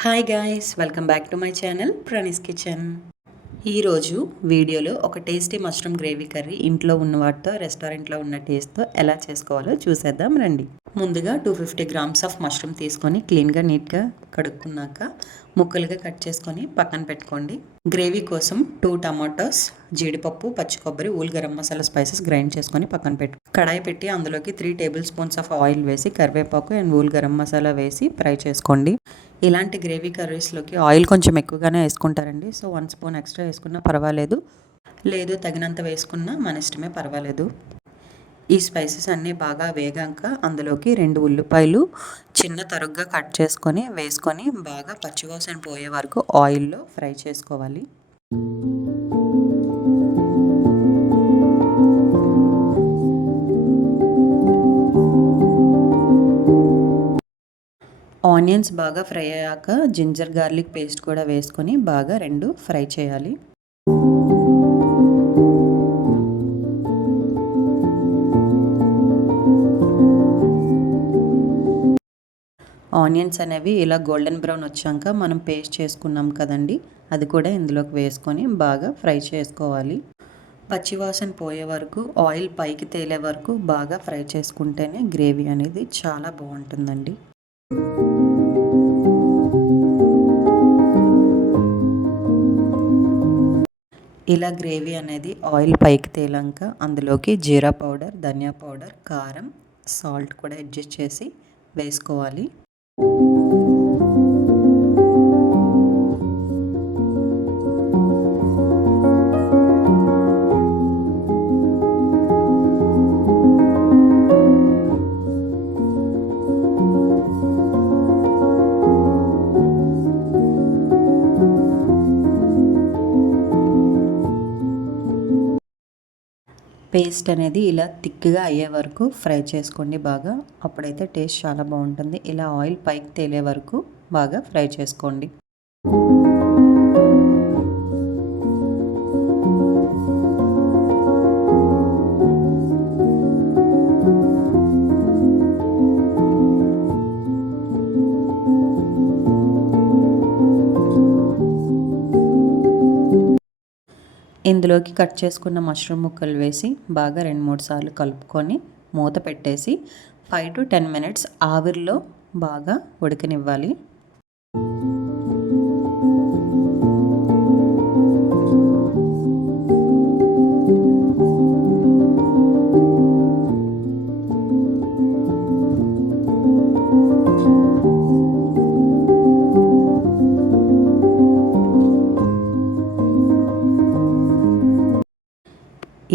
Hi guys, welcome back to my channel Pranee's kitchen. ఈరోజు వీడియోలో ఒక టేస్టీ మష్రూమ్ గ్రేవీ కర్రీ ఇంట్లో ఉన్న వాటితో రెస్టారెంట్లో ఉన్న టేస్ట్తో ఎలా చేసుకోవాలో చూసేద్దాం రండి. ముందుగా 250 గ్రామ్స్ ఆఫ్ మష్రూమ్ తీసుకొని క్లీన్గా నీట్గా కడుక్కున్నాక ముక్కలుగా కట్ చేసుకొని పక్కన పెట్టుకోండి. గ్రేవీ కోసం 2 టమాటోస్, జీడిపప్పు, పచ్చి కొబ్బరి, wool garam masala spices grind చేసుకొని పక్కన పెట్టు. కడాయి పెట్టి అందులోకి 3 టేబుల్ స్పూన్స్ ఆఫ్ ఆయిల్ వేసి కరివేపాకు అండ్ ఊల్ గరం మసాలా వేసి ఫ్రై చేసుకోండి. ఇలాంటి గ్రేవీ కర్రీస్లోకి ఆయిల్ కొంచెం ఎక్కువగానే వేసుకుంటారండి. సో 1 స్పూన్ ఎక్స్ట్రా వేసుకున్నా పర్వాలేదు, లేదు తగినంత వేసుకున్నా మన ఇష్టమే, పర్వాలేదు. ఈ స్పైసెస్ అన్నీ బాగా వేగాక అందులోకి 2 ఉల్లిపాయలు చిన్న తరుగ్గా కట్ చేసుకొని వేసుకొని బాగా పచ్చివాసన పోయే వరకు ఆయిల్లో ఫ్రై చేసుకోవాలి. ఆనియన్స్ బాగా ఫ్రై అయ్యాక జింజర్ గార్లిక్ పేస్ట్ కూడా వేసుకొని బాగా 2 ఫ్రై చేయాలి. ఆనియన్స్ అనేవి ఇలా గోల్డెన్ బ్రౌన్ వచ్చాక మనం పేస్ట్ చేసుకున్నాం కదండి, అది కూడా ఇందులోకి వేసుకొని బాగా ఫ్రై చేసుకోవాలి. పచ్చివాసన పోయే వరకు, ఆయిల్ పైకి తేలే వరకు బాగా ఫ్రై చేసుకుంటేనే గ్రేవీ అనేది చాలా బాగుంటుందండి. ఇలా గ్రేవీ అనేది ఆయిల్ పైకి తేలాక అందులోకి జీరా పౌడర్, ధనియా పౌడర్, కారం, సాల్ట్ కూడా అడ్జస్ట్ చేసి వేసుకోవాలి. పేస్ట్ అనేది ఇలా థిక్గా అయ్యే వరకు ఫ్రై చేసుకోండి బాగా, అప్పుడైతే టేస్ట్ చాలా బాగుంటుంది. ఇలా ఆయిల్ పైకి తేలే వరకు బాగా ఫ్రై చేసుకోండి. ఇందులోకి కట్ చేసుకున్న మష్రూమ్ ముక్కలు వేసి బాగా 2-3 సార్లు కలుపుకొని మూత పెట్టేసి 5 to 10 మినిట్స్ ఆవిరిలో బాగా ఉడకనివ్వాలి.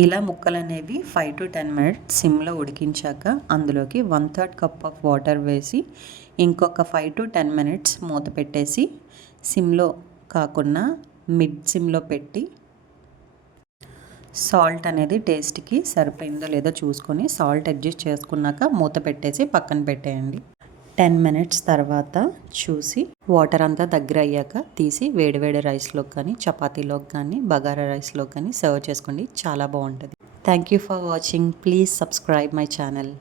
ఇలా ముక్కలు అనేవి 5 to 10 మినిట్స్ సిమ్లో ఉడికించాక అందులోకి 1/3 కప్ ఆఫ్ వాటర్ వేసి ఇంకొక 5 to 10 మినిట్స్ మూత పెట్టేసి సిమ్లో కాకుండా మిడ్ సిమ్లో పెట్టి సాల్ట్ అనేది టేస్ట్కి సరిపోయిందో లేదో చూసుకొని సాల్ట్ అడ్జస్ట్ చేసుకున్నాక మూత పెట్టేసి పక్కన పెట్టేయండి. 10 మినిట్స్ తర్వాత చూసి వాటర్ అంతా దగ్గర అయ్యాక తీసి వేడివేడి రైస్లోకి కానీ, చపాతీలోకి కానీ, బగారా రైస్లోకి కానీ సర్వ్ చేసుకోండి, చాలా బాగుంటుంది. Thank you for watching. Please subscribe my channel.